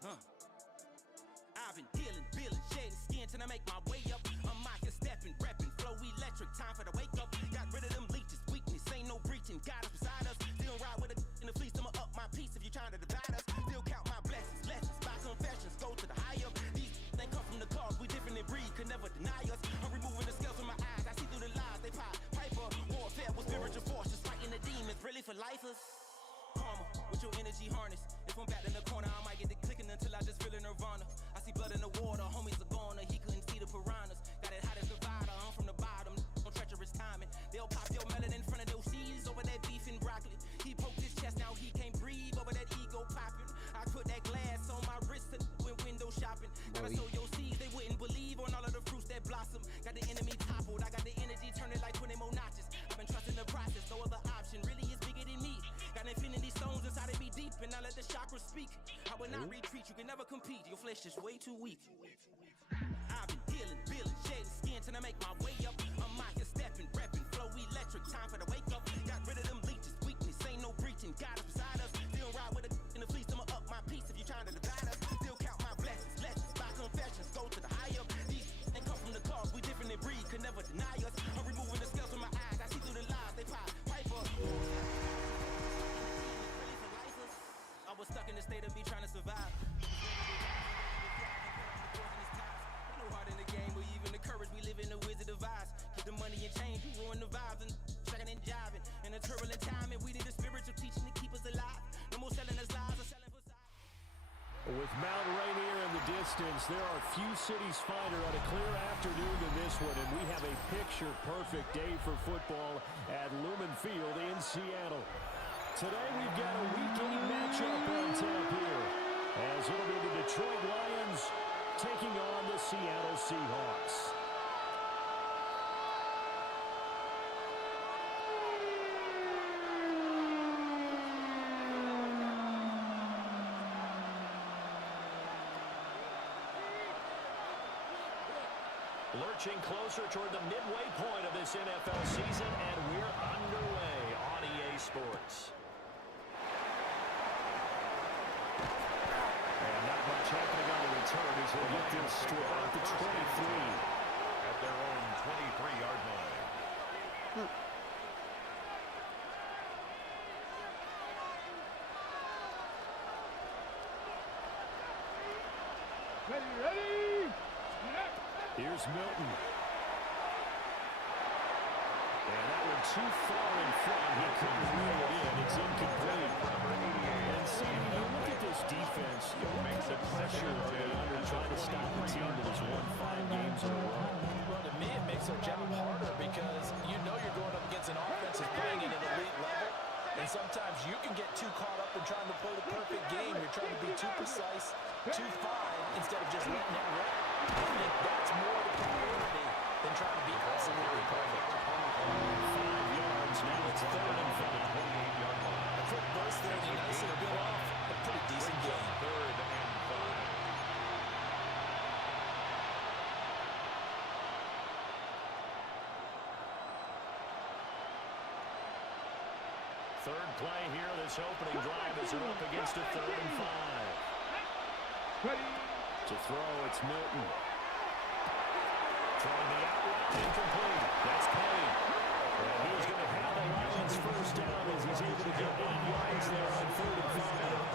I've been dealing, shedding skin till I make my way up. I'm mocking, stepping, repping, flow electric. Time for the wake up. Got rid of them leeches, weakness, ain't no breaching. God is beside us. Still ride with a in the fleece. I'ma up my piece if you're trying to divide us. Still count my blessings, lessons by confessions. Go to the high up. These they come from the cause. We different in breed, could never deny us. I'm removing the scales from my eyes. I see through the lies. They pop piper. Warfare with spiritual force, just fighting the demons. Really for lifers. Karma, with your energy harness. If I'm back in the corner, I might get the clicking until I just feel a nirvana. I see blood in the water, homies are gone. He couldn't see the piranhas. Got it hot as divider, I'm from the bottom. On treacherous timing. They'll pop your melon in front of those seeds over that beef and broccoli. He poked his chest, now he can't breathe over that ego popping. I put that glass on my wrist and went window shopping. Gotta sow your seeds, they wouldn't believe on all of the fruits that blossom. Got the enemy toppled, I got the energy turning like 20 more notches. I've been trusting the process, no other option really is bigger than me. Got infinity stones inside of me deep, and I let the chakras speak. I will not retreat, you can never compete. Your flesh is way too weak. I've been dealing, shedding skin till I make my way up. I'm mocking, stepping, repping, flow electric. Time for the wake up. Got rid of them leeches, weakness, ain't no breaching. God is beside us. Still ride with a in the fleece. I'ma up my piece if you're trying to divide us. Still count my blessings, lessons by confessions. Go to the high up. These they come from the cause. We different in breed, could never deny us. I'm removing the scales from my eyes. I see through the lies. They pop piper. I was stuck in the state of me trying to survive. No heart in the game, or even the courage. We live in the Wizard of Oz. Keep the money and change, you ruin the vibes and tracking and jiving. In a turbulent time, and we need a spiritual teaching to keep us alive. No more selling us lies or selling for size. With Mount Rainier in the distance, there are few cities finer on a clear afternoon than this one, and we have a picture-perfect day for football at Lumen Field in Seattle. Today we've got a Week 8 matchup on tap here, as it'll be the Detroit Lions taking on the Seattle Seahawks. Lurching closer toward the midway point of this NFL season, and we're underway on EA Sports. And not much happening on the return as they get this to about the 23. At their own 23-yard line. Ready? Here's Milton. And that one too far in front. He couldn't reel it in. It's incomplete. And see, you look at this defense, what kind of pressure are they under trying to stop a team that has won 5 games in a row? Well, to me, it makes our job harder because you know you're going up against an offense that's playing at an elite level. And sometimes you can get too caught up in trying to play the perfect game. You're trying to be too precise, too fine, instead of just letting it rip. I think that's more the priority than trying to be absolutely perfect. 5 yards, now it's 3rd and 5. A quick burst there, and nicely built off a pretty decent game. 3rd and 5. Third play here, this opening drive as they're up against a 3rd and 5. Ready? To throw, it's Milton. Throwing the out route, incomplete. That's Payne. And he's going to have the Lions first down as he's able to get 8 yards there on 3rd and 5.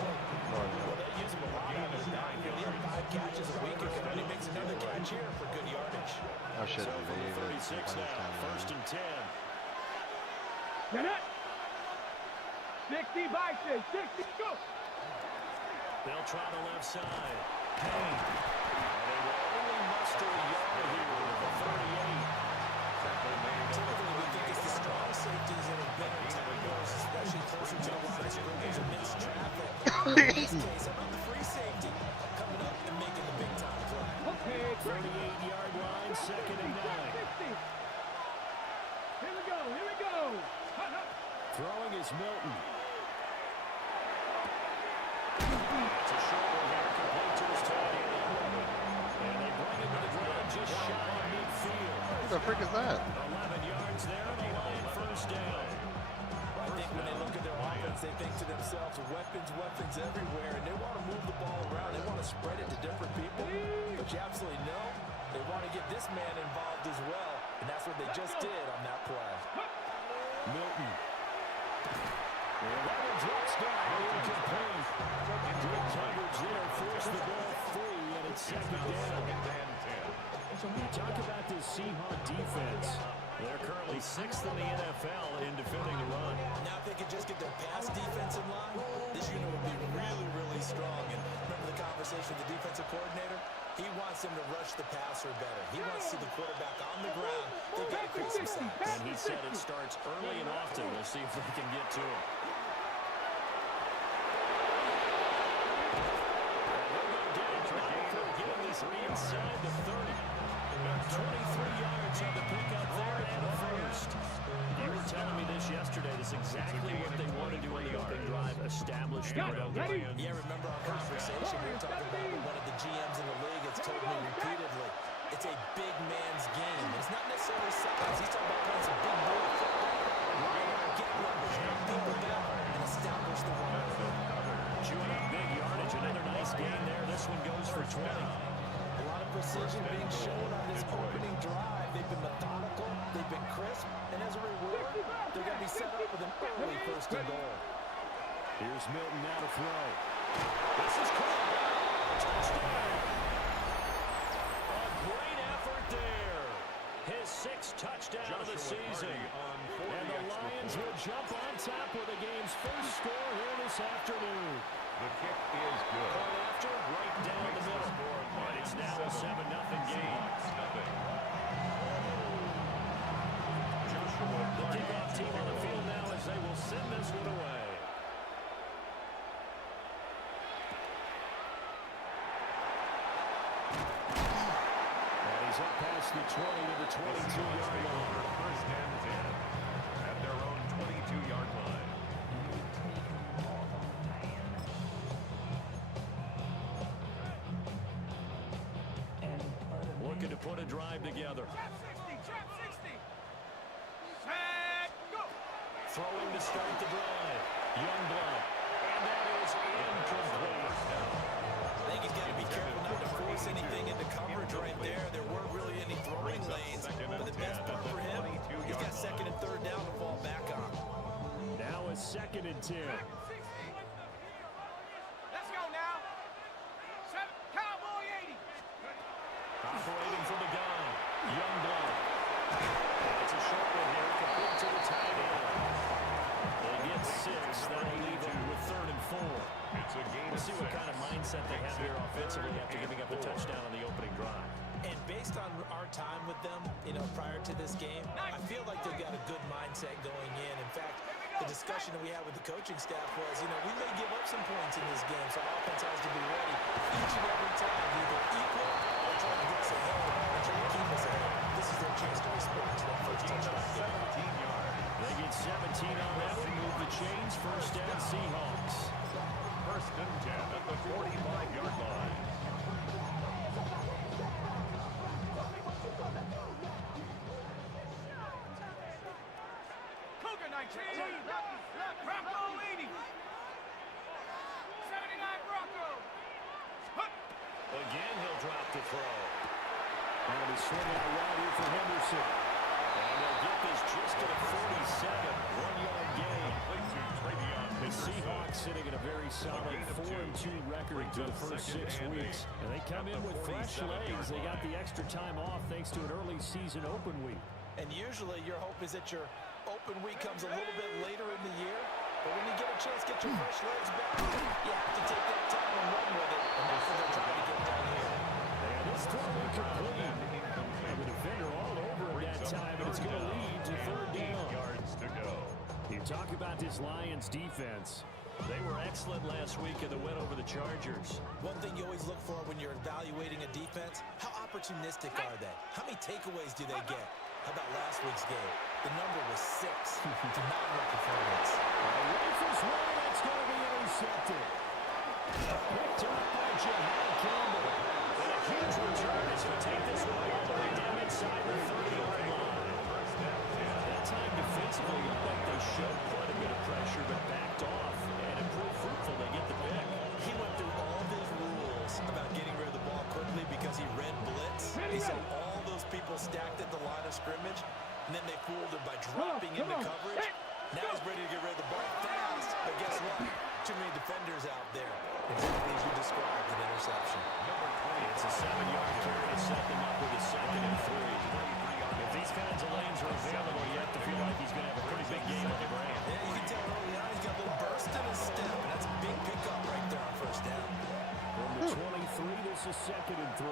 Well, they use him a lot out of his backfield. He had 5 catches a week ago, and he makes another catch here for good yardage. Oh, shit. So from the 36 now, 1st and 10. Get it! 60 Bison, 60, go! They'll try the left side. Payne. And they will only muster a yard here with the 38. Typically, we think it's the strong safeties that are better tacklers, especially closer to the line of scrimmage amidst traffic. In this case, how about the free safety coming up and making the big-time play? Okay, 38-yard line, 2nd and 9. 60. Here we go, here we go! Hut, hut. Throwing is Milton. It's a short one here, complete to his tight end. And they bring him to the ground just shy of midfield. Who the frick is that? 11 yards there, and a Lion first down. I think when they look at their offense, they think to themselves, weapons everywhere, and they want to move the ball around. They want to spread it to different people. But you absolutely know they want to get this man involved as well. And that's what they just did on that play. Milton. That one drops down. Incomplete. Good coverage there. Force the ball free, and it's second down. You talk about this Seahawk defense. They're currently 6th in the NFL in defending the run. Now if they could just get their pass defense in line, this unit would be really, really strong. And remember the conversation with the defensive coordinator? He wants them to rush the passer better. He wants to see the quarterback on the ground. They've got to create some sacks. And he said it starts early and often. We'll see if they can get to him. Inside the 30. 23 yards on the pickup there and a first. You were telling me this yesterday. This is exactly what they want to do on the opening drive, establish the ground game. Yeah, remember our conversation we were talking about with one of the GMs in the league has told me repeatedly, it's a big man's game. It's not necessarily size. He's talking about playing some big boy football. Get numbers, knock people down, and establish the run. Chewing up big yardage. Another nice gain there. This one goes for 20. Precision being shown on this opening drive. They've been methodical, they've been crisp, and as a reward, they're going to be set up with an early first and goal. Here's Milton now to throw. This is caught. Touchdown. A great effort there. His 6th touchdown of the season. And the Lions will jump on top with the game's first score here this afternoon. The kick is good. Point after, right down the middle. And it's now a 7-0 game. The kickoff team on the field now as they will send this one away. And he's up past the 20 to the 22-yard line. First and 10 at their own 22-yard line. Looking to put a drive together. Trap 60. Set, go. Throwing to start the drive. Youngblood. And that is incomplete. I think he's got to be careful not to force anything into coverage right there. There weren't really any throwing lanes. But the best part for him, he's got 2nd and 3rd down to fall back on. Now a 2nd and 10. Let's go now. Cowboy 80. Operating from the gun. Youngblood. It's a short one here. Complete to the tight end. They get 6. That'll leave them with 3rd and 4. It's a game. We'll see what kind of mindset they have here offensively after giving up the touchdown on the opening drive. And based on our time with them, prior to this game, I feel like they've got a good mindset going in. In fact, the discussion that we had with the coaching staff was, we may give up some points in this game, so our offense has to be ready each and every time, either equal or trying to get us ahead or trying to keep us ahead. This is their chance to respond to that first touchdown. 17 yards. They get 17 on that one. Move the chains. First down, Seahawks. First and 10 at the 45-yard line. Cougar 19. Bronco 80. 79 Bronco. Again, he'll drop the throw. And he's swinging out wide here for Henderson. And they'll get this just to the 47. 1-yard gain. The Seahawks sitting at a very solid 4-2 record through the first 6 weeks. And they come in with fresh legs. They got the extra time off thanks to an early season open week. And usually your hope is that your open week comes a little bit later in the year. But when you get a chance to get your fresh legs back, you have to take that time and run with it. And that's what they're trying to get done here. And this throw incomplete. And the defender all over him that time, and it's going to lead to 3rd down. Yards to go. You talk about this Lions defense. They were excellent last week in the win over the Chargers. One thing you always look for when you're evaluating a defense, how opportunistic are they? How many takeaways do they get? How about last week's game? The number was 6. Phenomenal performance. Rifles one, that's going to be intercepted. Picked up by Jahad Campbell. And a huge return as we take this one all the way down inside the 30-yard line. That time defensively looked like they showed quite a bit of pressure but backed off. And it proved fruitful. They get the pick. He went through all these rules about saw all those people stacked at the line of scrimmage, and then they fooled him by dropping into coverage. Now he's ready to get rid of the ball fast, but guess what? Too many defenders out there. Exactly as you described, an interception. Number 20. It's a 7-yard carry to set them up with a 2nd and 3. If these kinds of lanes are available, you have to feel like he's going to have a pretty big game on the ground. Yeah, you can tell early on he's got a little burst in his step, and that's a big pickup right there on first down. From the 23, this is 2nd and 3.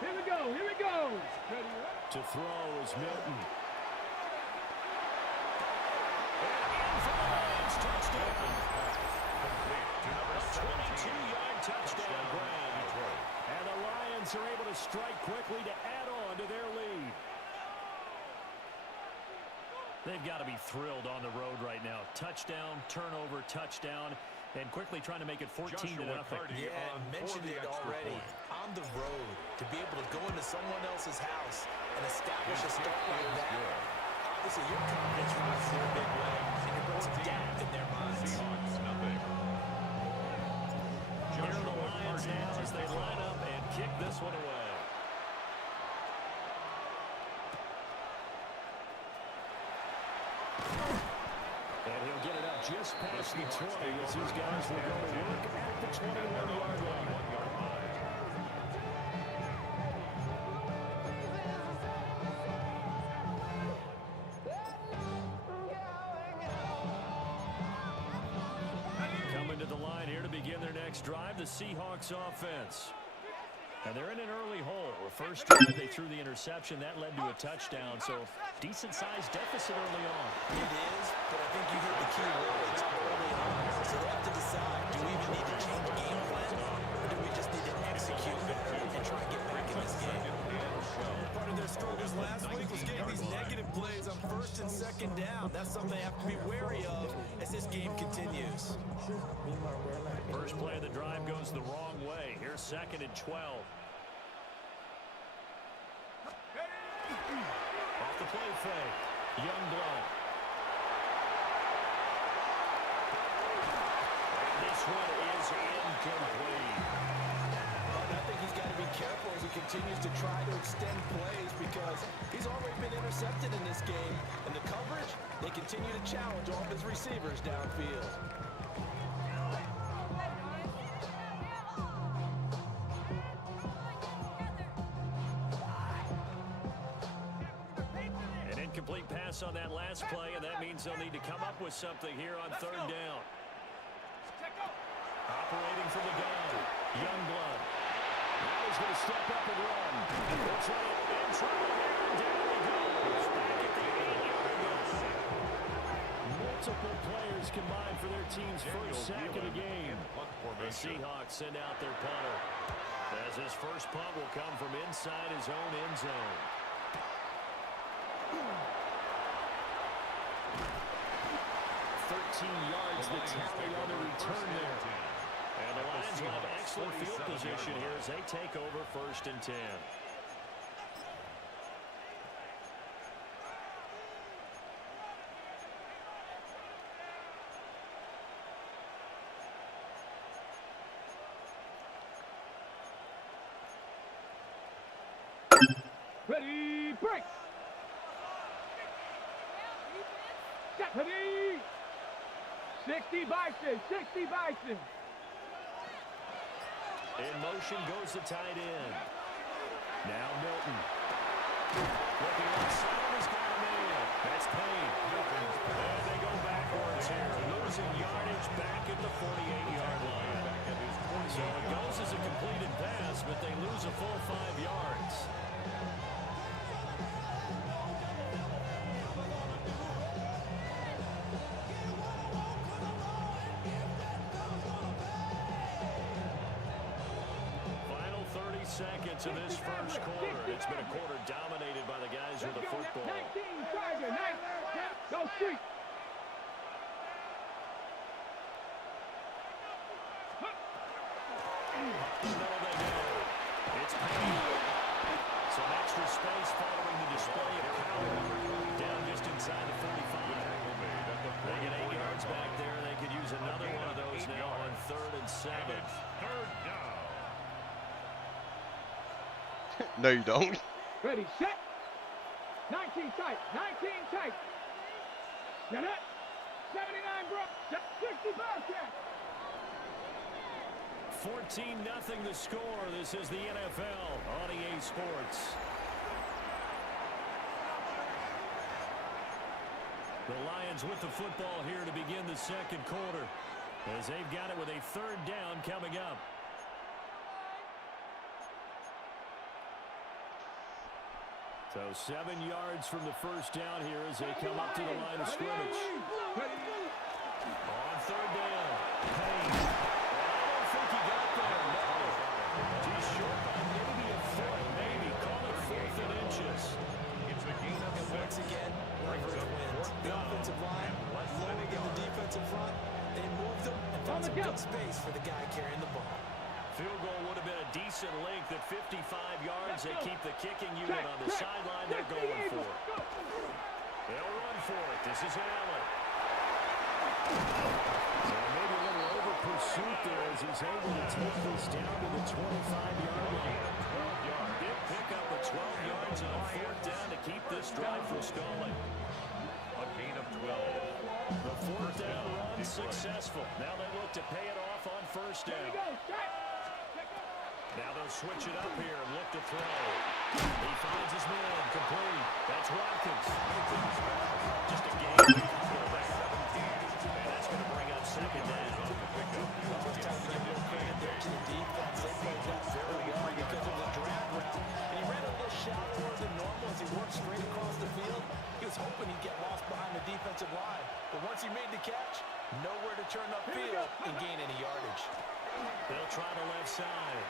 Here we go. Here we go. Ready, right? To throw is Milton. Touchdown. A 22-yard touchdown grab. And the Lions are able to strike quickly to add on to their lead. They've got to be thrilled on the road right now. Touchdown, turnover, touchdown, and quickly trying to make it 14-0. Yeah, I mentioned it already. On the road, to be able to go into someone else's house and establish a start like that, obviously your confidence rises in a big way, and you bring some doubt in their minds. Here are the Lions now as they line up and kick this one away. And he'll get it up just past the 20 as these guys will go to work at the 21-yard line. Coming to the line here to begin their next drive, the Seahawks offense. And they're in an early hole. The first drive, they threw the interception. That led to a touchdown, so decent-sized deficit early on. It is, but I think you hit the key words early on. So they have to decide, do we even need to change game plan, or do we just need to execute and try and get back in this game? Part of their struggles last week was getting these negative plays on 1st and 2nd down. That's something they have to be wary of as this game continues. First play of the drive goes the wrong way. Here's 2nd and 12. Off the play fake. Youngblood. This one is incomplete. I think he's got to be careful as he continues to try to extend plays because he's already been intercepted in this game. And the coverage, they continue to challenge all of his receivers downfield. An incomplete pass on that last play, and that means they'll need to come up with something here on 3rd down. Operating from the gun, Youngblood. Now he's going to step up and run. They'll try it in trouble there, and down he goes. Back at the 8-yard line. Multiple players combined for their team's first sack of the game. The Seahawks send out their punter, as his first punt will come from inside his own end zone. 13 yards the tally on the return there. And the Lions will have excellent field position here as they take over 1st and 10. Ready, break. Set, ready. 60 Bison, 60 Bison. In motion goes the tight end. Now Milton. Looking outside, he's got a man. That's Payne. And they go backwards here. Losing yardage back at the 48-yard line. So it goes as a completed pass, but they lose a full 5 yards. Final 30 seconds of this first quarter. It's been a quarter dominated by the guys with the football. 19, Tiger, 19. Go street. Up the middle they go. It's Payne. Some extra space following the display of power. Down just inside the 45. They get 8 yards back there. They could use another one of those now on 3rd and 7. Third down. No, you don't. Ready, set. 19 tight. 19 tight. Get it. 79 bro. 60 Bobcat. 14-0 the score. This is the NFL on EA Sports. The Lions with the football here to begin the second quarter, as they've got it with a third down coming up. So 7 yards from the first down here as they come up to the line of scrimmage. On third down, Payne. I don't think he got there. No. He's short by maybe a foot, maybe. Call it 4th and inches. It's a gain of 6. Once again, leverage wins. The offensive line lower than the defensive front. They moved them and found some good space for the guy carrying the ball. Field goal would have been a decent length at 55 yards. They keep the kicking unit on the sideline. They're going for it. They'll run for it. This is Allen. So maybe a little over pursuit there as he's able to take this down to the 25-yard line. 12 yards. Big pickup of 12 yards on 4th down to keep this drive from stalling. A gain of 12. The 4th down run successful. Now they look to pay it off on first down. Now they'll switch it up here and look to throw. He finds his man, complete. That's Watkins. Just a game. And that's going to bring up second down. It's time to give a little credit there to the defense. They played that very well because of the drag route. And he ran a little shallower than normal as he worked straight across the field. He was hoping he'd get lost behind the defensive line. But once he made the catch, nowhere to turn upfield and gain any yardage. They'll try the left side.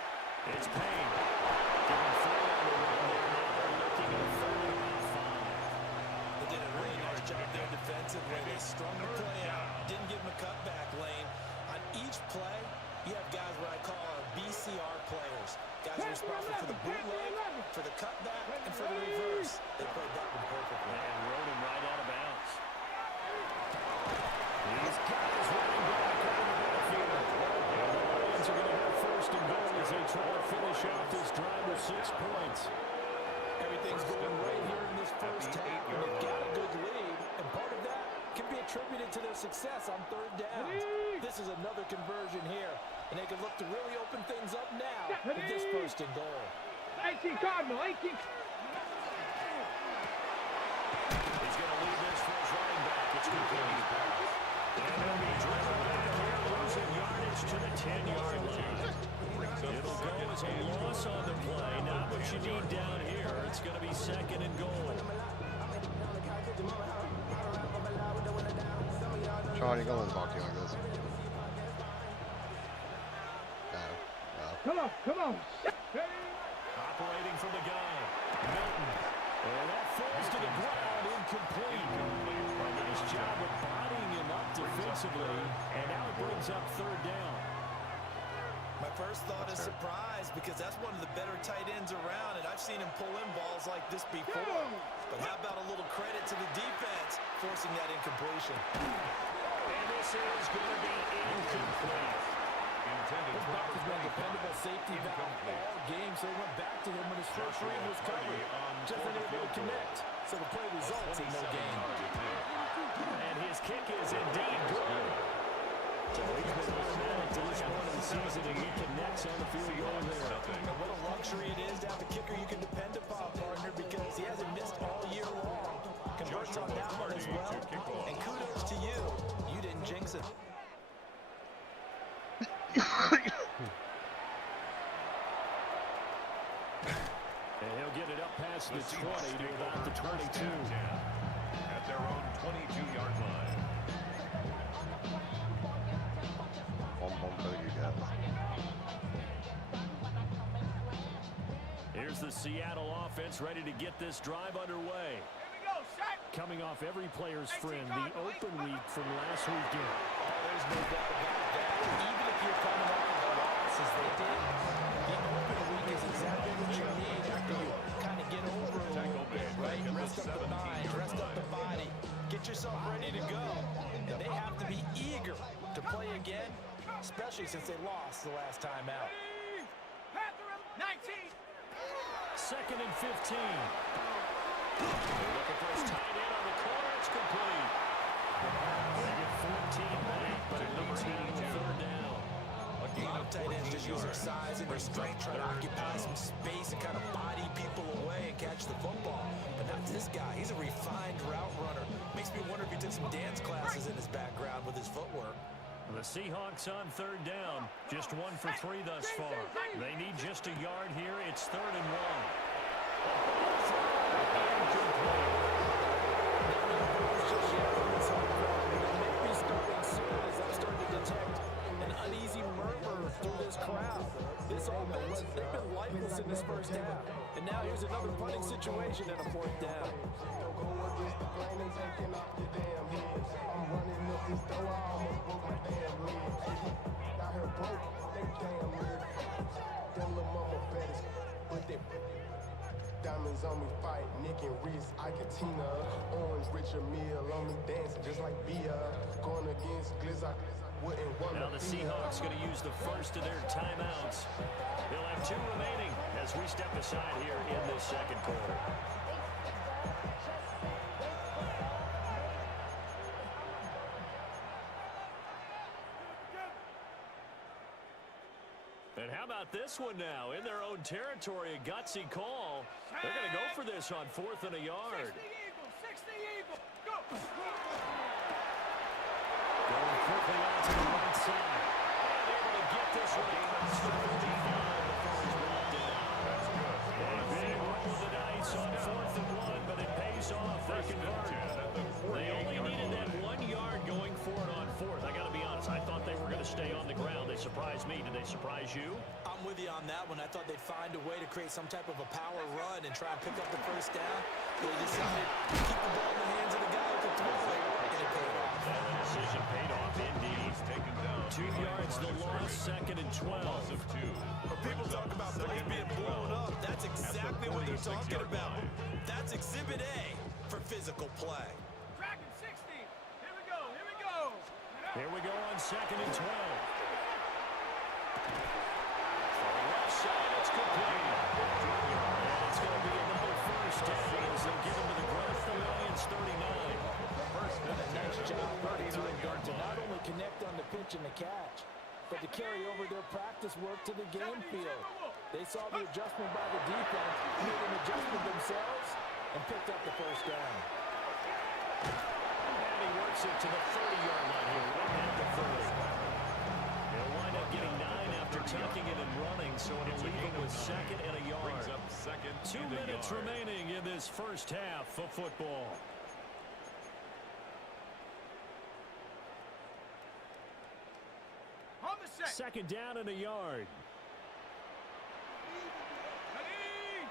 It's Payne. Giving 4 on the run there. Now they're looking at 3rd and about 5. They did a really nice job there defensively. They strung the play out. Didn't give him a cutback lane. On each play, you have guys what I call our BCR players. Guys are responsible for the bootleg, for the cutback, and for the reverse. They played that one perfectly. And rode him right out of bounds. He's got his running back over the backfield. And the Lions are going to have 1st and goal as they try to finish off this drive with 6 points. Everything's going right here in this first half, and they've got a good lead. And part of that can be attributed to their success on 3rd down. This is another conversion here, and they can look to really open things up now with this 1st and goal. 18 Cardinal, 18. He's going to leave this for his running back. It's complete. And he'll be driven back here, losing yardage to the 10-yard line. It'll go as a loss on the play. Not what you need down here. It's going to be 2nd and goal. Charlie, go and barking like this. No. Come on. Operating from the gun. Milton. And that falls to the ground, incomplete. Nice job of bodying him up defensively. And now it brings up 3rd down. My first thought is surprise because that's one of the better tight ends around, and I've seen him pull in balls like this before. But how about a little credit to the defense forcing that incompletion? And this is going to be incomplete. His back has been a dependable safety valve all game, so he went back to him when his first read was covered. Just unable to connect, so the play results in no gain. And his kick is indeed good. So he's been automatic to this point of the season, and he connects on the field goal there. And what a luxury it is to have a kicker you can depend upon, partner, because he hasn't missed all year long. Converts on that one as well, and kudos to you. You didn't jinx it. And he'll get it up past the 20 to about the 22. At their own 22-yard line. Here's the Seattle offense ready to get this drive underway. Coming off every player's friend, the open week from last weekend. There's no doubt about that. Even if you're coming off of a loss as they did, the open week is exactly what you need after you kind of get over a little bit, right? Rest up the mind, rest up the body, get yourself ready to go. And they have to be eager to play again, especially since they lost the last time out. 19. 2nd and 15. They're looking for his tight end on the corner. It's complete. They get 14 back, but it leads him to 3rd down. A lot of tight ends just use their size and their strength, trying to occupy some space and kind of body people away and catch the football. But not this guy. He's a refined route runner. Makes me wonder if he took some dance classes in his background with his footwork. The Seahawks on 3rd down. Just 1 for 3 thus far. They need just a yard here. It's 3rd and 1. Uneasy murmur through this crowd. This offense, they've been lifeless in this first half. And now here's another punting situation and a 4th down. Diamonds on me fight, Nick and Reese, Iketina. Orange Richard Mill on me dancing just like Bia. Going against Glizz, Now the Seahawks going to use the first of their timeouts. They'll have 2 remaining as we step aside here in this 2nd quarter. And how about this one now? In their own territory, a gutsy call. They're going to go for this on 4th and a yard. 60 Eagle, go! Going quickly out to the right side. And able to get this one across the 45 before he's brought down. A big roll of the dice on 4th and 1, but it pays off. They convert. They only needed that 1 yard going for it on 4th. I got to be honest, I thought they were going to stay on the ground. They surprised me. Did they surprise you? I'm with you on that one. I thought they'd find a way to create some type of a power run and try and pick up the 1st down. They decided to keep the ball in the hands of the guy who could throw it, and it paid off. And the decision paid off indeed. 2 yards the loss, 2nd and 12. When people talk about plays being blown up, that's exactly what they're talking about. That's Exhibit A for physical play. Dragon 60. Here we go, here we go. Here we go on 2nd and 12. Left side, it's complete. And it's going to be another 1st down as they'll give him to the ground. The Lions 39. Nice job to not only connect on the pitch and the catch, but to carry over their practice work to the game field. They saw the adjustment by the defense, made an adjustment themselves, and picked up the 1st down. And he works it to the 30-yard line here, right at the 30. He'll wind up getting 9 after tucking it and running, so it'll leave him with 2nd and a yard. 2 minutes remaining in this first half of football. On the set. 2nd down and a yard. Ready.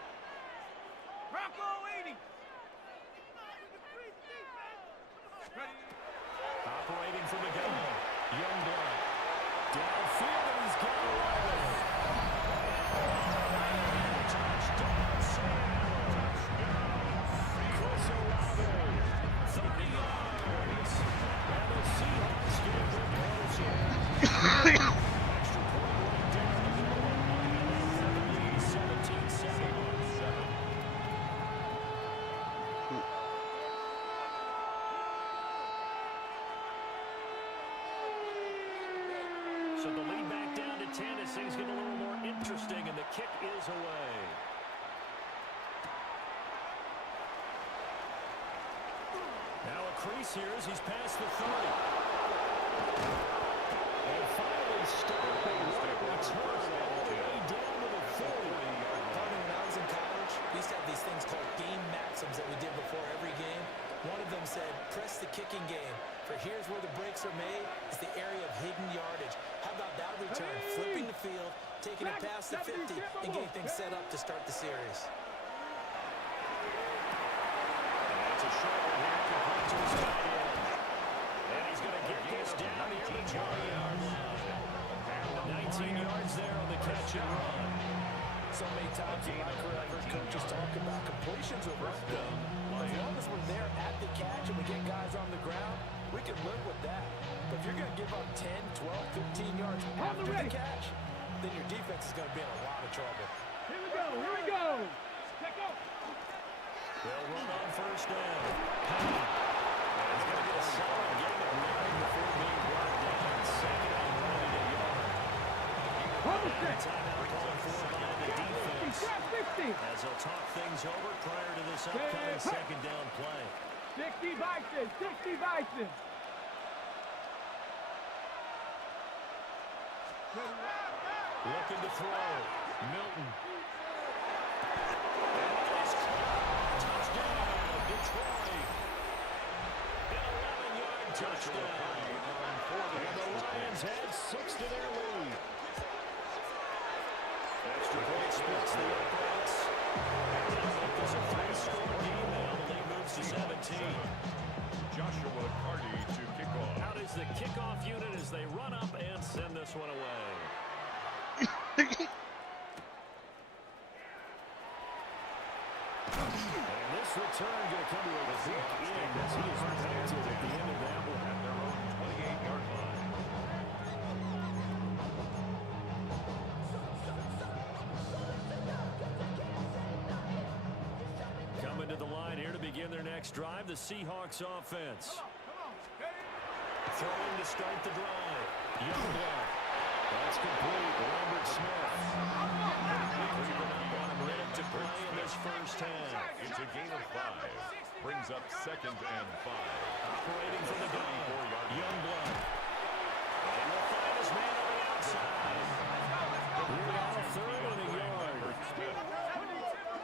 Rocco 80. Ready. Operating from the gun. Youngblood. Downfield, and he's got Riley. Touchdown, Seattle. Chris Olave. 30 yards. And the Seahawks get the closer. Extra point right down the middle. And the lead 17-7. So the lead back down to 10 as things get a little more interesting, and the kick is away. Now a crease here as he's past the 30. And finally stopping. What a return all the way down to the 40. When I was in college, we used to have these things called game maxims that we did before every game. One of them said, press the kicking game. For here's where the breaks are made, is the area of hidden yardage. How about that return? Flipping the field, taking it past the 50, and getting things set up to start the series. And it's a short one here, complete to his tight end. And he's going to get this down near the 20-yard line. 19 yards there on the catch and run. So many times in my career, I've heard coaches talk about completions are worth them. As long as we're there at the catch and we get guys on the ground, we can live with that. But if you're going to give up 10, 12, 15 yards after the catch, then your defense is going to be in a lot of trouble. Here we go, here we go. They'll run on first down. Payne. And he's going to get a solid gain of 9 before being brought down. Second and 1 and a yard. Timeout called for by the defense. As they'll talk things over prior to this upcoming second down play. 60 Bison, 60 Bison. Looking to throw. Milton. And that is caught. Touchdown, Detroit. An 11-yard touchdown. And the Lions add 6 to their lead. Extra point splits the uprights. There's a 3-score game now. The lead moves to 17. Joshua Carty to kick off. Out is the kickoff unit as they run up and send this one away. And this return going to come to a quick end as he is protected at the end of that one. At their own 28-yard line. Coming to the line here to begin their next drive, the Seahawks offense. Throwing to start the drive. Youngblood. That's complete. Lambert Smith. Creeping up on a minute to play in this first half. It's a gain of 5. Brings up 2nd and 5. Operating from the gun. Youngblood. And will find his man on the outside. We're on a 3rd and a yard.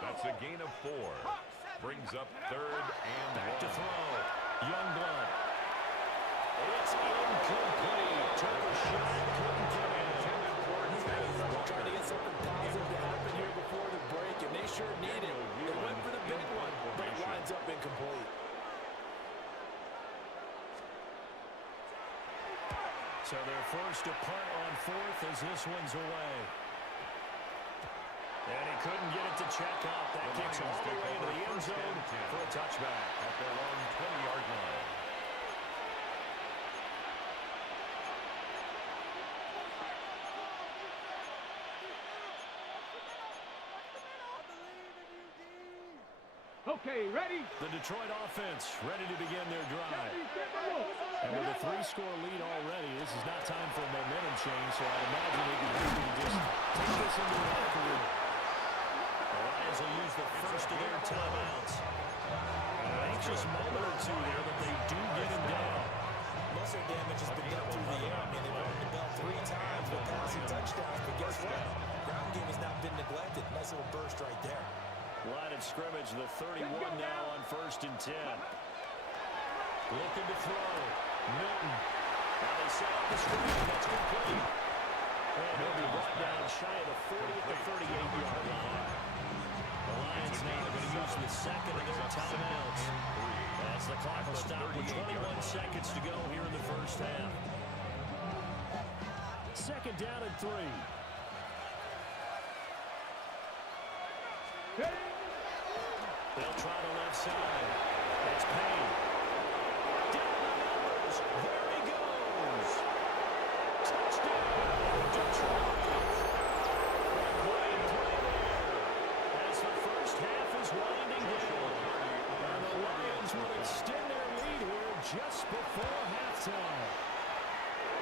That's a gain of 4. Brings up 3rd and 1. Back to throw. Youngblood. It's incomplete. Took a shot. Couldn't get it. They're trying to get something positive to happen here before the break, and they sure need it. They went for the big one, but it winds up incomplete. So they're forced to punt on 4th as this one's away. And he couldn't get it to check out. That kicks all the way to the end zone for a touchback. At their own 20-yard line. Okay, ready? The Detroit offense ready to begin their drive. And with a 3-score lead already, this is not time for a momentum change, so I imagine they can just take this into the locker room. The Lions will use the first of their timeouts. An anxious moment or two there, but they do get him down. Muscle damage has been done through the air. I mean, they've rung the bell 3 times with passing touchdowns, but guess what? Ground game has not been neglected. Nice little burst right there. Line of scrimmage, the 31 now on 1st and 10. Looking to throw. Milton. Now they set up the screen. That's complete. And he'll be brought down shy of the 40 at the 38-yard line. The Lions now are going to use the second of their timeouts. As the clock will stop with 21 seconds to go here in the first half. 2nd down and 3. They'll try the left side. It's Payne. Down the numbers. There he goes. Touchdown, Detroit. Great play there. As the first half is winding down. And the Lions will extend their lead here just before halftime.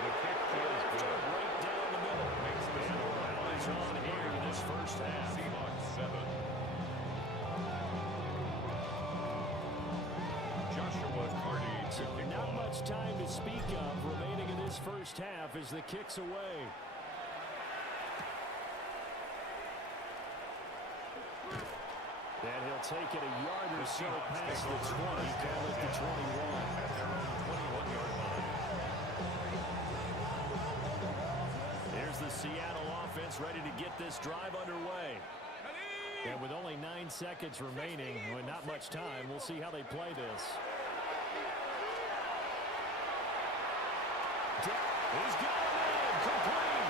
The kick is good. Right down the middle. Makes the score Lions on here in this first half. Seahawks 7. Joshua Carty to kick Not off. much time to speak of remaining in this first half as the kick's away. And he'll take it a yard or so past the 20, call it the 21. At their own 21-yard line. There's the Seattle offense ready to get this drive underway. And with only 9 seconds remaining, with not much time, we'll see how they play this. He's got it in, complete.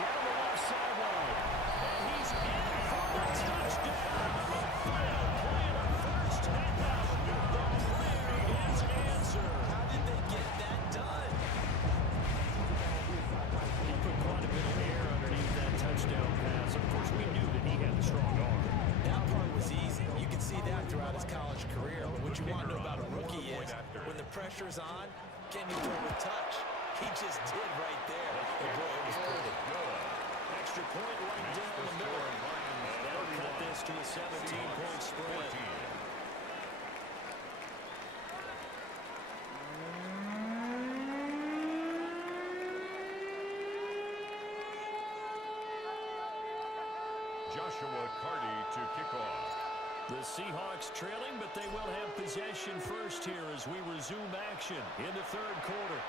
Down the left sideline. And he's in for the touchdown. The final play of the first half. The prayer is answered. How did they get that done? He put quite a bit of air underneath that touchdown pass. Of course, we knew that he had the strong arm. That part was easy. You can see that is when the pressure's on, can you throw a touch? He just did right there. And boy, it was pretty. Extra point right down the middle. And that'll cut this to a 17-point spread. Joshua Carty to kick off. The Seahawks trailing, but they will have possession first here as we resume action in the third quarter.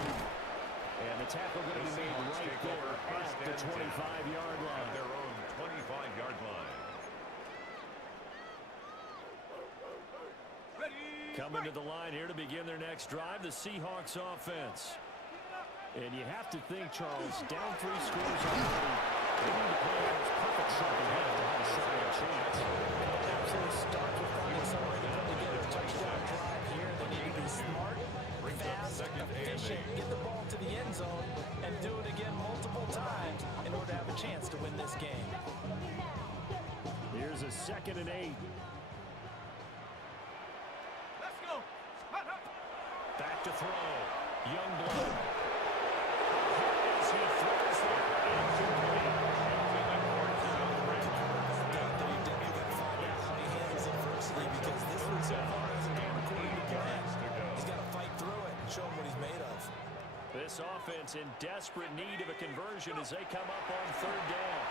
And the tackle going to be made right there at the 25-yard line. At their own 25-yard line. Coming to the line here to begin their next drive, the Seahawks offense. And you have to think, Charles, down 3 scores already. They need to play out perfect second half to have a solid chance. Absolutely starts with finding some way to put together a touchdown drive here. They need to be smart, fast, efficient, get the ball to the end zone, and do it again multiple times in order to have a chance to win this game. Here's a 2nd and 8. Let's go. Back to throw. Youngblood. As he throws it incomplete. Because this one so far hasn't gone according to plan. He's got to fight through it and show him what he's made of. This offense in desperate need of a conversion as they come up on 3rd down.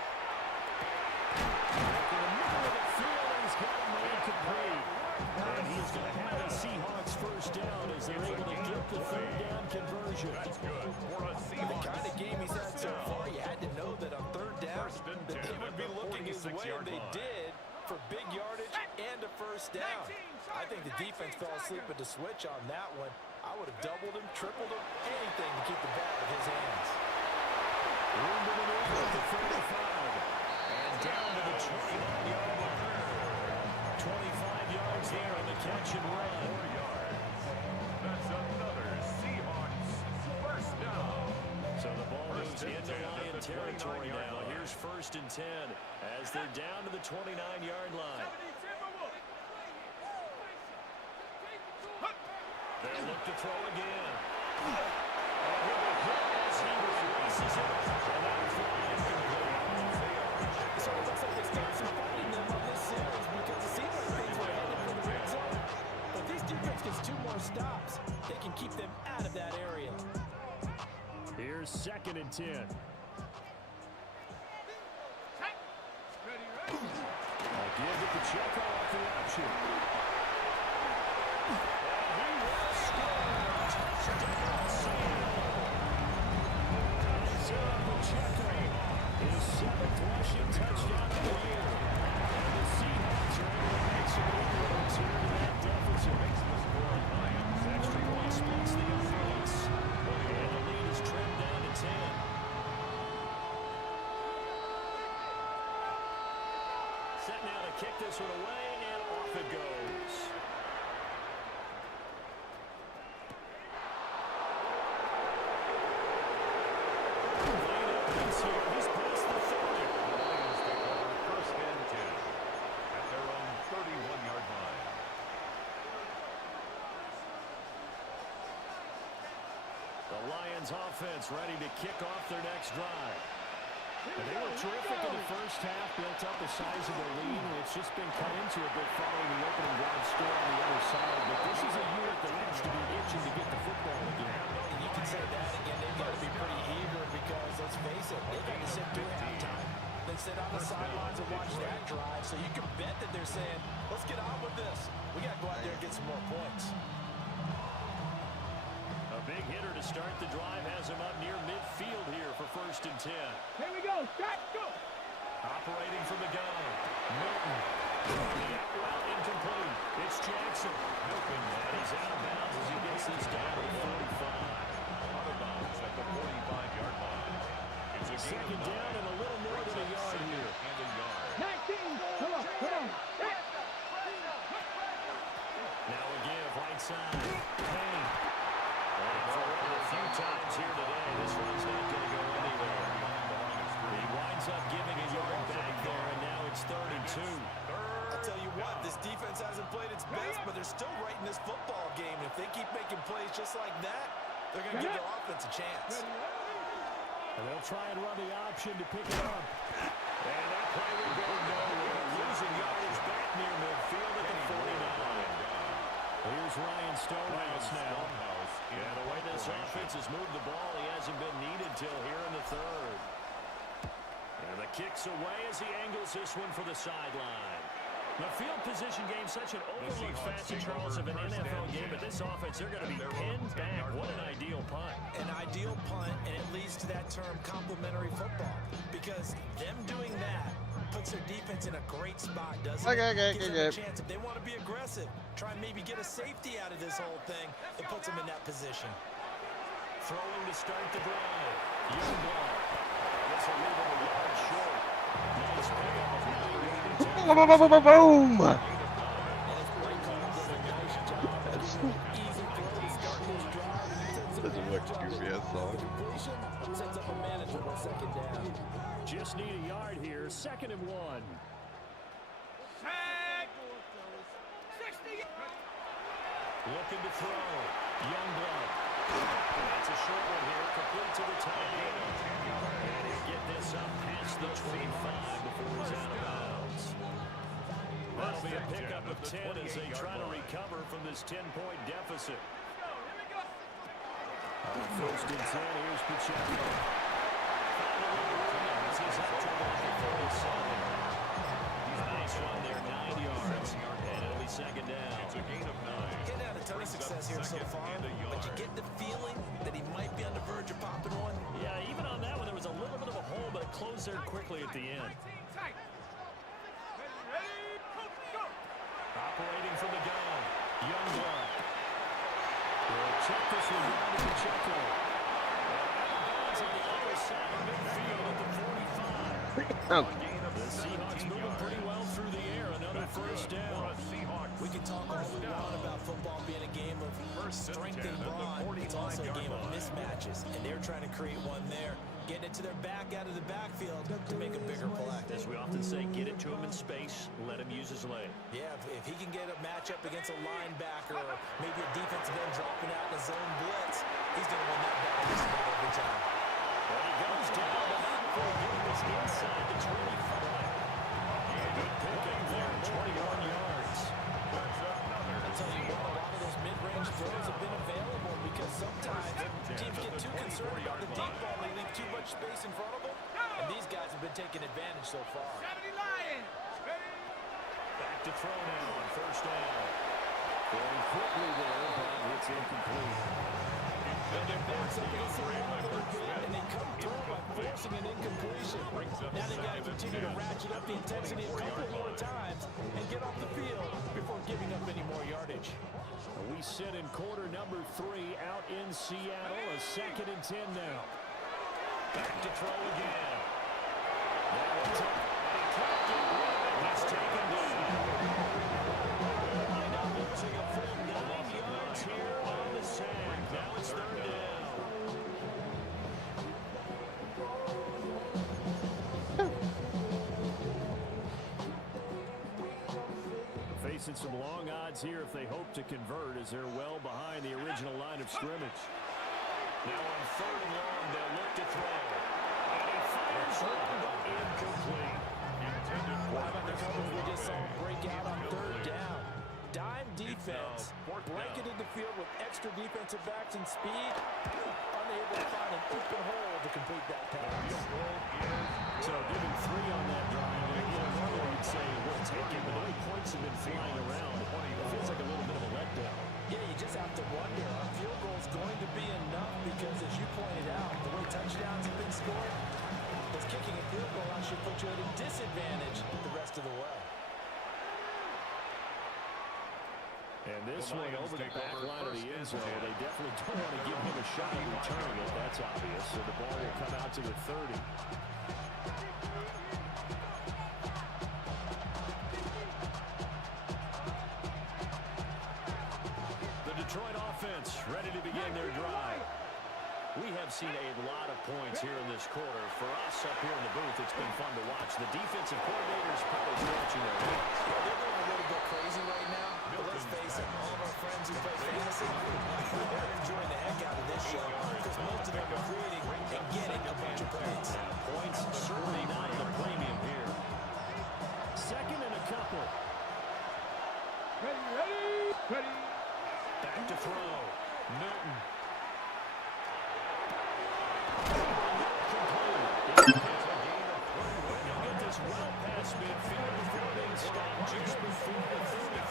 In the middle of the field, he's got a man complete. And he's going to have a Seahawks first down as they're able to get the 3rd down conversion. That's good for a The Seahawks. kind of game he's had so far, you had to know that on 3rd down, that they would be looking his way, and they did, for big yardage and a first down. I think the defense fell asleep at the switch on that one. I would have doubled him, tripled him, anything to keep the ball in his hands. Room to maneuver at the 35. And down to the 29-yard line. 25 yards there on the catch and run. 4 yards. That's another Seahawks first down. So the ball moves into Lion territory now. Here's 1st and 10 as they're down to the 29-yard line. They'll look to throw again. And with a hit as he releases it. And that's incomplete. So it looks like they start some fighting them on this series because it seems like things were headed for the red zone. But this defense gets 2 more stops. They can keep them out of that area. Here's 2nd and 10. Again to Pacheco off the option. And he will score. Touchdown, Seattle. Isaiah Pacheco, his 7th rushing touchdown of the year. And the Seahawks are able to make some inroads here to that deficit. Makes the score Lions. Extra point splits the offense. And the lead is trimmed down to 10. Set now to kick this one away, and off it goes. Lane opens here. He's past the 30. The Lions take over 1st and 10 at their own 31-yard line. The Lions offense ready to kick off their next drive. And they were terrific in the first half, built up a sizable lead, and it's just been cut into a bit following the opening drive score on the other side. But this is a unit that has to be itching to get the football again. And you can say that again. They've got to be pretty eager because, let's face it, they've got to sit through halftime. Then sit on the sidelines and watch that drive. So you can bet that they're saying, let's get on with this. We got to go out there and get some more points. A big hitter to start the drive has him up near midfield here for 1st and 10. Here we go. Start. Go. Operating from the gun. Milton. The out route incomplete. It's Jackson. Milton. And he's out of bounds as he gets this down to 45. Out of bounds at the 45-yard line. It's a gain 2nd down and a little more than a yard here. and a yard. 19. Come on. Come on. Now again, right side. Payne. And for one a few times here today, this one's not going to go anywhere. He winds up giving a yard back there, and now it's 3rd and 2. I I'll tell you what, this defense hasn't played its best, but they're still right in this football game. And if they keep making plays just like that, they're going to give their offense a chance. And they'll try and run the option to pick it up. And that play will go nowhere. Losing yardage back near midfield at the 49. Here's Ryan Stonehouse now. And the way this offense has moved the ball, he hasn't been needed till here in the third. And the kick's away as he angles this one for the sideline. The field position game, such an overlooked facet, Charles, of an NFL game. But this offense, they're going to be pinned back. What an ideal punt. An ideal punt, and it leads to that term complementary football. Because them doing that puts their defense in a great spot, doesn't it? Gives them a chance. If they want to be aggressive, try and maybe get a safety out of this whole thing, it puts them in that position. Throwing to start the drive. Youngblood. This will leave him a yard short. Nice pickup of 9. Boom! That's a wicked goofy-ass song. Sets up a manageable second down. Just need a yard here. 2nd and 1. Looking to throw. Youngblood. That's a short one here. Complete to the tight end. And he'll get this up past the 25 before he's out of bounds. That'll be a pickup of 10 as they try to recover from this 10-point deficit. First and 10, here's Pacheco. He's out to the 47. Nice run there, 9 yards. And it'll be second down. It's a gain of 9. Getting out a ton of success here so far, but you get the feeling that he might be on the verge of popping one. Yeah, even on that one, there was a little bit of a hole, but it closed there quickly at the end. Operating from the gun, Youngblood. We'll check this one down to Pacheco. Out on the other side of midfield at the 45. The Seahawks moving pretty well through the air. Another first down. We can talk all we want about football being a game of strength and brawn. It's also a game of mismatches, and they're trying to create one there. Getting it to their back out of the backfield to make a bigger play. As we often say, get it to him in space, let him use his leg. Yeah, if he can get a matchup against a linebacker or maybe a defensive end dropping out in a zone blitz, he's going to win that battle just about every time. Well, he goes down, but not before getting this inside the 25. Good picking there, 21 yards. I'll tell you what, a lot of those mid-range throws have been available because sometimes teams get too concerned about the deep ball. They leave too much space in front of them, and these guys have been taking advantage so far. Back to throw now on first down. Going quickly there, but it's incomplete. And their backs up against the wall a little bit, and they come through by forcing an incompletion. Now they got to continue to ratchet up the intensity a couple more times and get off the field before giving up any more yardage. We sit in quarter number 3 out in Seattle. A 2nd and 10 now. Back to throw again. He's taken down. Now losing a full 9 yards here on the sack. Now it's 3rd down. Facing some long odds here if they hope to convert, as they're well behind the original line of scrimmage. Now on 3rd and long, they'll look to throw. And he fires long, but incomplete. How about the coverage we just saw break out on 3rd down? Dime defense, blanketed the field with extra defensive backs and speed, unable to find an open hole to complete that pass. So giving 3 on that drive, normally you'd say we'll take it, but the way points have been flying around, it feels like a little bit of a letdown. Yeah, you just have to wonder, a field goal is going to be enough because, as you pointed out, the way touchdowns have been scored, does kicking a field goal actually put you at a disadvantage the rest of the way. And this one over the back line of the end zone. They definitely don't want to give him a shot at returning it. That's obvious. So the ball will come out to the 30. The Detroit offense ready to begin their drive. We have have seen a lot of points here in this quarter. For us up here in the booth, it's been fun to watch. The defensive coordinators probably scratching their heads. They're going a little bit crazy right now, but let's face it, all of our friends who play fantasy, they're enjoying the heck out of this show because most of them are creating and getting a bunch of points. Points certainly not the premium here. Second and a couple. Ready. Back to throw. Newton. He'll get this well past midfield before they stop just before the 45.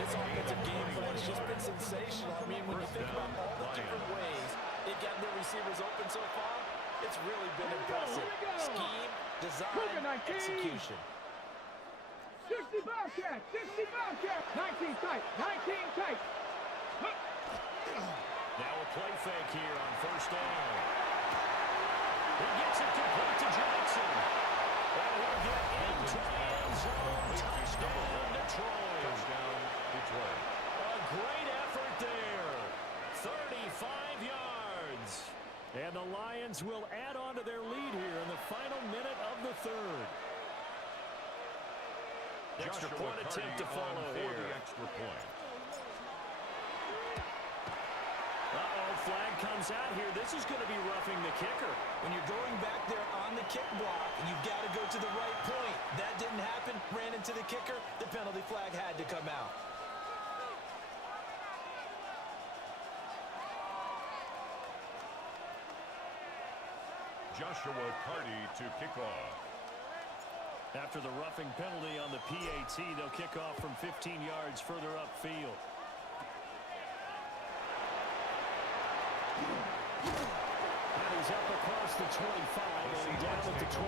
This offensive game plan has just been sensational. I mean, when you think about all the different ways they've gotten their receivers open so far, it's really been impressive. Scheme, design, execution. 60 Bobcat. 19 tight. Now a play fake here on first down. He gets it complete to Jackson. And he'll get into the end zone. Touchdown, Detroit. A great effort there. 35 yards. And the Lions will add on to their lead here in the final minute of the third. Extra point attempt to follow here. The extra point. Flag comes out here. This is going to be roughing the kicker. When you're going back there on the kick block, you've got to go to the right point. That didn't happen. Ran into the kicker. The penalty flag had to come out. Joshua Carty to kick off. After the roughing penalty on the PAT, they'll kick off from 15 yards further upfield. And he's up across the 25 and down at the 28.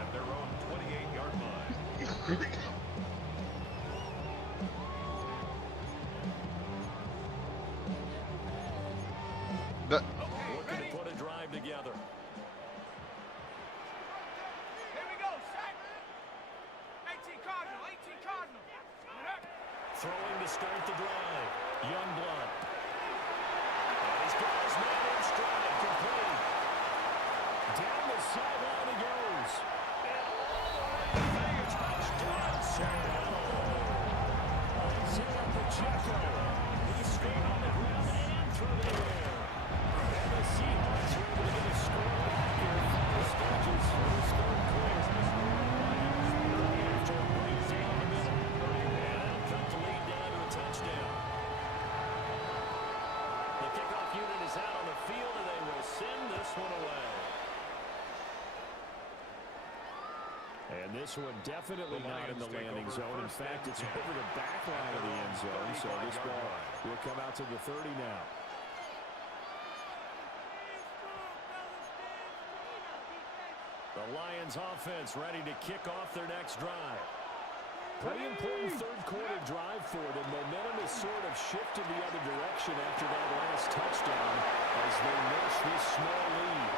At their own 28-yard line. Looking to put a drive together. Here we go, set. 18 Cardinal. Throwing to start the drive. Youngblood. And he's got his man in stride, complete. Down the sideline he goes. And all the way to touchdown, Isaiah Pacheco. He's straight on the ground and through the air. And the Seahawks are able to get a score back here in the stages of this third quarter. After a break down the middle. And it'll cut the lead down to a touchdown. The kickoff unit is out on the field, and they will send this one away. And this one definitely not in the landing zone. In fact, it's over the back line of the end zone, so this ball will come out to the 30 now. The Lions offense ready to kick off their next drive. Pretty important third quarter drive for them. Momentum has sort of shifted the other direction after that last touchdown as they nurse this small lead.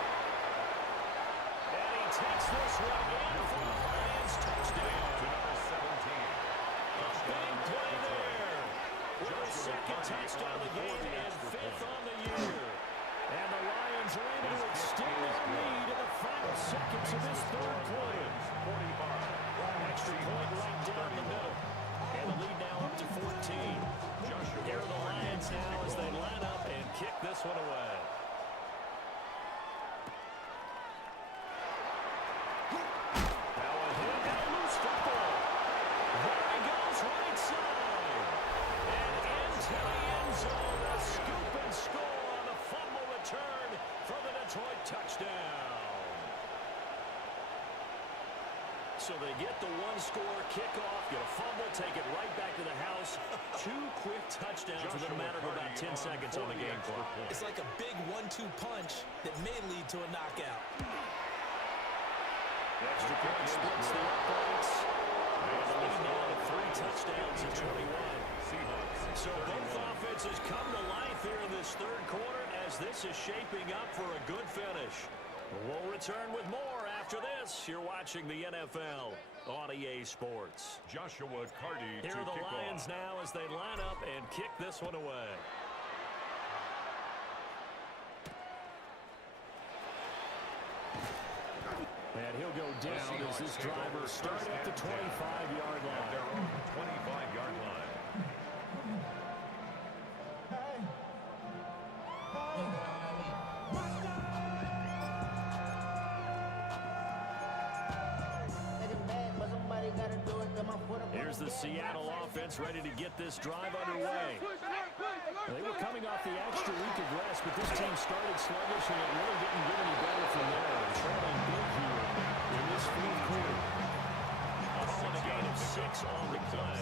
And he takes this one in for the Lions touchdown. To number 17. A big play there. With a second touchdown of the game and fifth on the year. And the Lions are able to extend that lead in the final seconds of this third quarter. 45. Extra point right down the middle. And the lead now up to 14. Here are the Lions now as they line up and kick this one away. Now a hit and a loose football. There he goes, right side. And into the end zone. A scoop and score on the fumble return for the Detroit touchdown. So they get the one-score kickoff, get a fumble, take it right back to the house. Two quick touchdowns within a matter of about 10 seconds on the game clock. It's like a big 1-2 punch that may lead to a knockout. Extra point splits the uprights. And the lead now at 3 touchdowns at 21. So both offenses come to life here in this third quarter as this is shaping up for a good finish. We'll return with more after this. You're watching the NFL on EA Sports. Joshua Carty Here to are the kick Lions off. now as they line up and kick this one away. And he'll go down as this driver starts at the 25-yard line. Their own 25-yard line. Here's the Seattle offense ready to get this drive underway. They were coming off the extra week of rest, but this team started sluggish, and it really didn't get any better from there. Trailing big here in this fourth quarter. A gain of 6 on the play,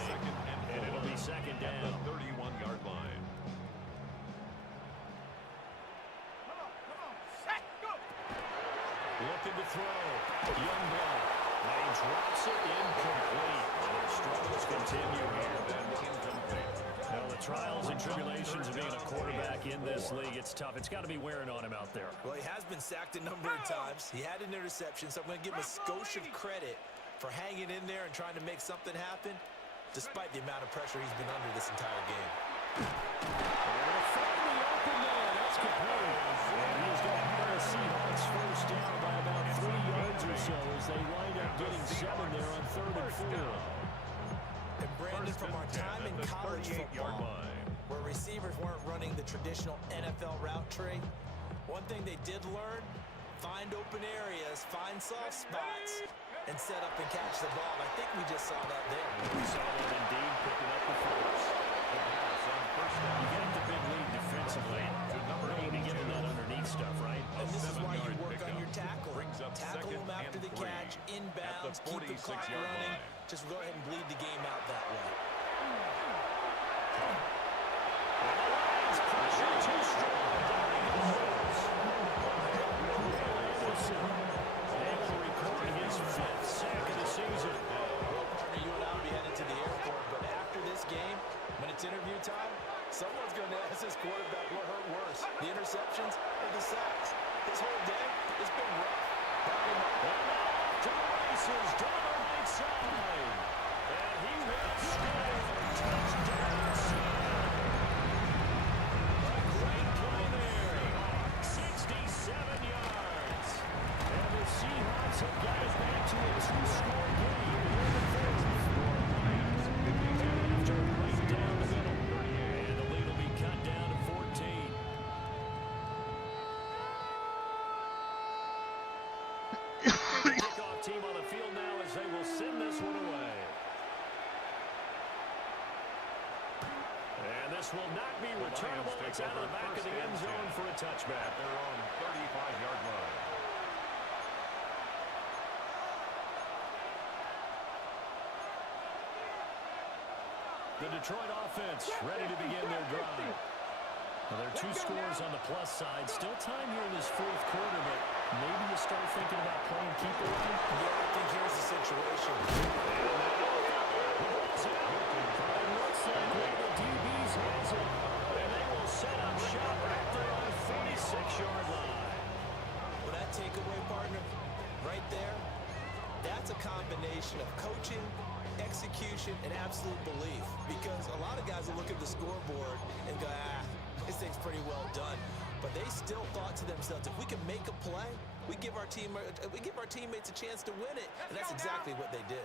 and it'll be second down. At the 31-yard line. Looking to throw. Youngblood. He drops it incomplete. And their struggles continue here. Now, the trials and tribulations of being a quarterback in this league, it's tough. It's got to be wearing on him out there. Well, he has been sacked a number of times. He had an interception, so I'm going to give him a skosh of credit for hanging in there and trying to make something happen, despite the amount of pressure he's been under this entire game. Finally open there. That's complete. And he's got the Seahawks first down by about 3 yards or so as they wind up getting 7 there on 3rd and 4. And Brandon, from our time in college football, where receivers weren't running the traditional NFL route tree, one thing they did learn, find open areas, find soft spots, and set up and catch the ball. I think we just saw that there. We saw that indeed, picking up the first. You get the big lead defensively. Really to get that underneath stuff, right? And this is why you work on your tackle. Tackle them after the catch, inbounds, keep the clock running. Just go ahead and bleed the game out that way. Pressure too strong. Able to record his 5th sack of the season. Well, partner, you and I will be headed to the airport, but after this game, when it's interview time, someone's going to ask this quarterback what hurt worse, the interceptions or the sacks. This whole day, it's been rough. To the races, down the right side. And he will score. Touchdown, Seattle. A great play there. 67 yards. And the Seahawks have got it back to a 2-score game. After a break down the middle. And the lead will be cut down to 14. Kickoff team on the field now as they will send this one away. And this will not be returnable. It's out of the back of the end zone for a touchback. Their own 35-yard line. The Detroit offense ready to begin their drive. Well, there are 2 scores on the plus side. Still time here in this 4th quarter, but maybe you start thinking about playing keep away. Yeah, I think here's the situation. It looks like one of the DBs has it, and they will set up shop right there on the 46-yard line. Well, that takeaway, partner, right there, that's a combination of coaching, execution, and absolute belief. Because a lot of guys will look at the scoreboard and go, this thing's pretty well done. But they still thought to themselves, if we can make a play, we give our teammates a chance to win it. And that's exactly what they did.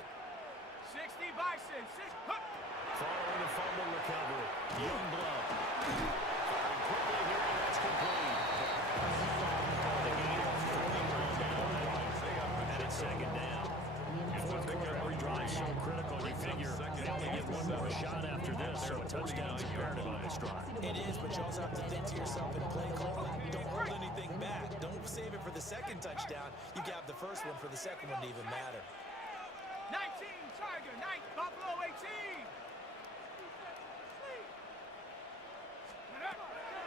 60 Bison. Following a fumble recovery, Youngblood. Firing quickly here, and that's complete. The gain of 41 now, and it's second down. Fourth quarter, every drive so critical. You figure they only get one more shot after this, so a touchdown's imperative on this drive. It is, but you also have to think to yourself in play calling. Don't hold anything back. Don't save it for the second touchdown. You got the first one for the second one to even matter. 19 Tiger, 9 Buffalo 18.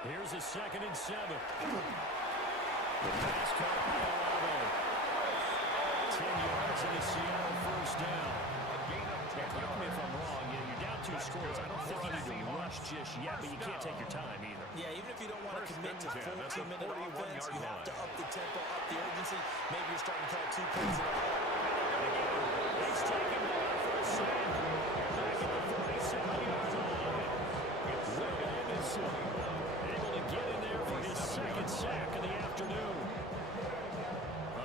Here's a 2nd and 7. The pass caught by Olave. 10 yards and a Seattle first down. Correct me if I'm wrong. You're down 2 scores. I don't think you need to rush just yet, but you can't take your time either. Yeah, even if you don't want to commit to full 2-minute offense, you have to up the tempo, up the urgency. Maybe you're starting to call 2 plays in a row. He's taken down for a sack. Back at the 47-yard line. Will Anderson able to get in there for his 2nd sack of the afternoon.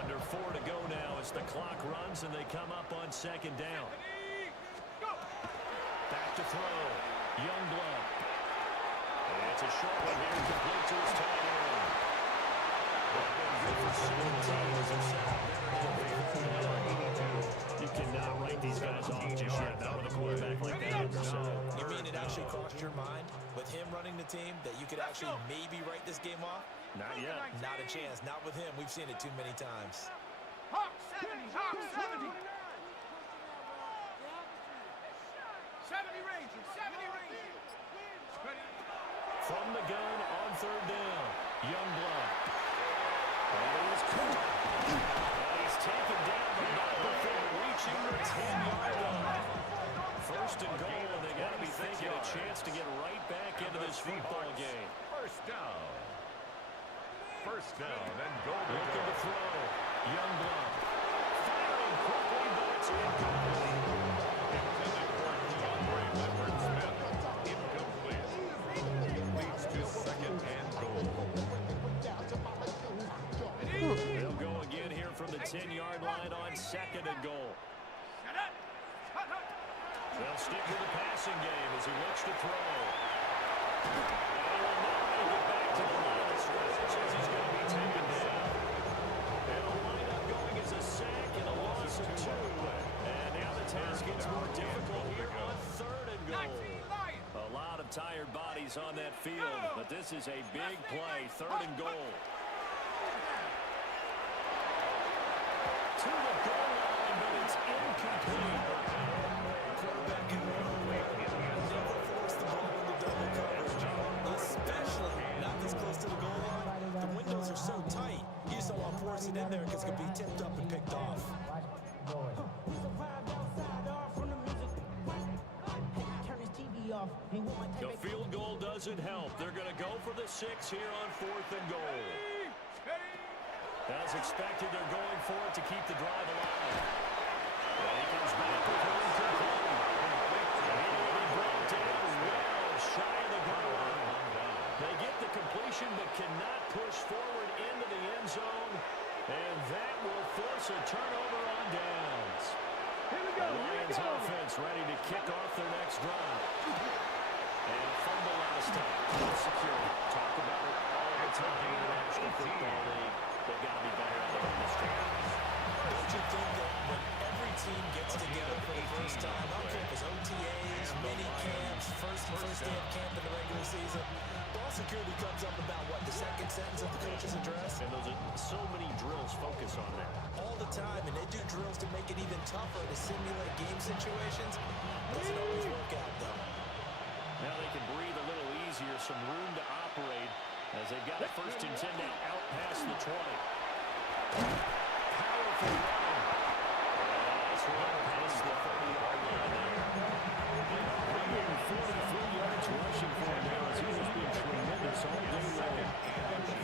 Under 4 to go now as clock runs, and they come up on second down. Back to throw. Youngblood. And it's a short one here, complete to his tight end. You cannot write these guys off just yet, not with a quarterback like that. So, you mean it actually crossed your mind with him running the team that you could actually maybe write this game off? not yet. Not a chance. Not with him. We've seen it too many times. Hawk 70, Hawk 70. 70 Rangers, 70 Rangers. From the gun on third down, Youngblood. And he's taken down, but not before reaching the 10-yard line. First and goal, and they got to be thinking a chance to get right back into this football game. First down. First down and goal. Looking to throw. Youngblood. Firing quickly, but it's incomplete. Intended for DeAndre Leonard Smith. Incomplete. Leads to second and goal. They'll go again here from the 10-yard line on second and goal. They'll stick with the passing game as he looks to throw. And he will not make it back to the line of scrimmage as he's going to be taken down. And the lineup going as a sack and a loss of 2. And now the task gets more difficult here on third and goal. A lot of tired bodies on that field, but this is a big play, third and goal. To the goal line, but it's incomplete. Quarterback can never force the ball into double coverage, especially not this close to the goal line. The windows are so tight, you just don't want to force it in there because it could be tipped up and picked off. The field goal doesn't help. They're going to go for the 6 here on fourth and goal. As expected, they're going for it to keep the drive alive. And he comes back with one complete. And he will be brought down well shy of the goal line. They get the completion but cannot push forward into the end zone. And that will force a turnover on downs. The Lions offense ready to kick off their next drive. And a fumble last time. Security. Talk about it all the time in the National Football League. They've got to be better at it this drive. Don't you think that when every team gets together for the first time, I don't care if it's OTAs, mini camps, first day of camp in the regular season, ball security comes up about, what, the second sentence of the coach's address? And those are so many drills focus on that. All the time, and they do drills to make it even tougher to simulate game situations. Doesn't always work out, though. Now they can breathe a little easier, some room to operate as they've got a first and 10 now out past the 20. Powerful run. Nice run past the 30-yard line there. 143 yards rushing for him now as he has been tremendous all day long.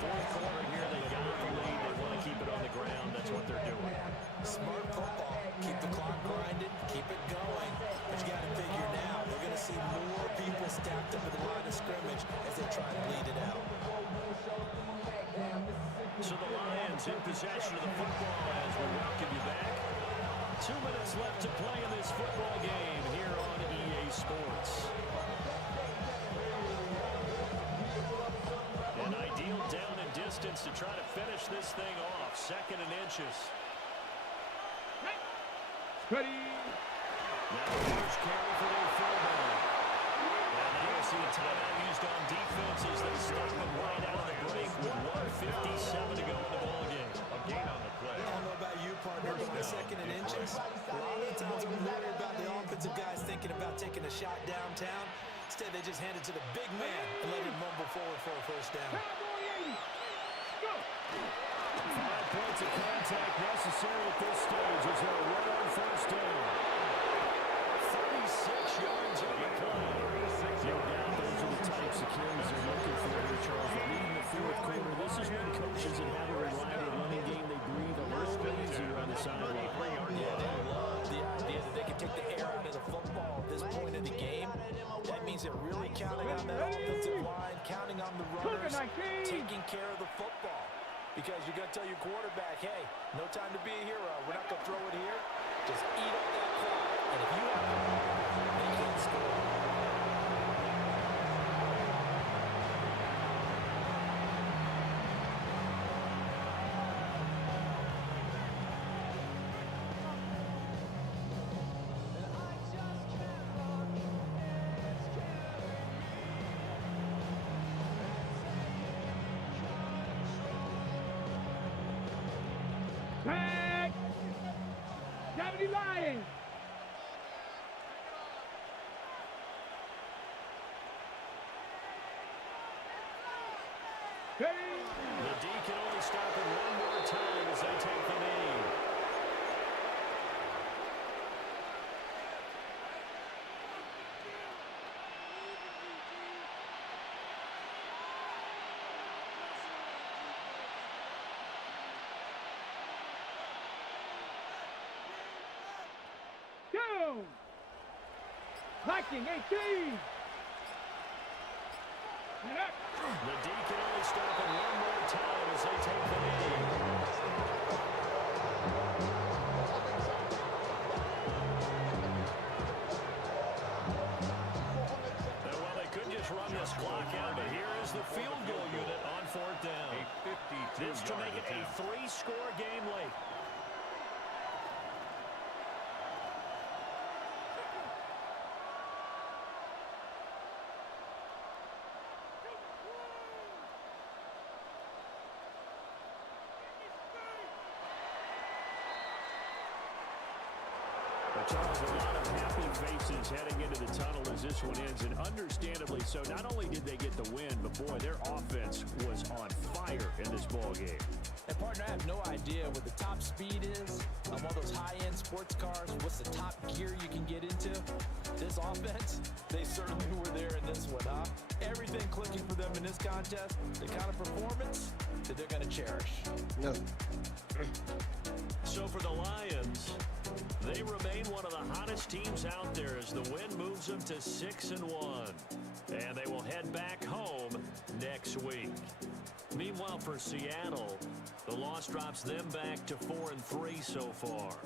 Fourth quarter here, they got the lead. They want to keep it on the ground. That's what they're doing. Smart football. Keep the clock grinding. Keep it going. But you got to figure now, they're going to see more people stacked up at the line of scrimmage as they try and bleed it out. So the Lions in possession of the football as we welcome you back. 2 minutes left to play in this football game here on EA Sports. An ideal down and distance to try to finish this thing off. Second and inches. Ready. Now the first carry for their fullback. And now you see a timeout used on defense as they stop them right out of the break with 1:57 to go in the ballgame. A gain on the play. I don't know about you, partner, but my second and inches, a lot of the times we worry about the offensive guys thinking about taking a shot downtown. Instead, they just hand it to the big man and let him mumble forward for a first down. Cowboy 80. Go. 5 points of contact necessary at this stage as they're right on first down. 36 yards on the play. No doubt those are the types of carries they're looking for here, Charles. They're leading the fourth quarter. This is when coaches that have a reliable running game, they breathe a little easier on the sideline. Yeah, they love the idea that they can take the air out of the football at this point in the game. That means they're really counting on that offensive line, counting on the runners, taking care of the football. because you're going to tell your quarterback, hey, no time to be a hero. We're not going to throw it here. Just eat up that clock. And if you have the ball, they can't score. Tag! Deputy Lions! The D can only stop it one more time as they take the knee. Down! Viking 18! And up! The D can only stop it one more time as they take the knee. And while they could just run this clock out, but here is the field goal unit on fourth down. This to make it a 3-score game late. Charles, a lot of happy faces heading into the tunnel as this one ends, and understandably so. Not only did they get the win, but boy, their offense was on fire in this ball game. And partner, I have no idea what the top speed is on one of those high-end sports cars. What's the top gear you can get into? This offense, they certainly were there in this one, huh? Everything clicking for them in this contest, the kind of performance that they're going to cherish. No. So for the Lions, they remain one of the hottest teams out there as the win moves them to 6-1. And they will head back home next week. Meanwhile, for Seattle, the loss drops them back to 4-3 so far.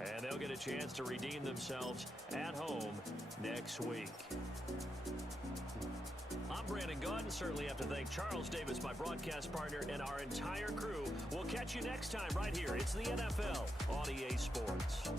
And they'll get a chance to redeem themselves at home next week. I'm Brandon Gaudin. Certainly have to thank Charles Davis, my broadcast partner, and our entire crew. We'll catch you next time right here. It's the NFL on EA Sports.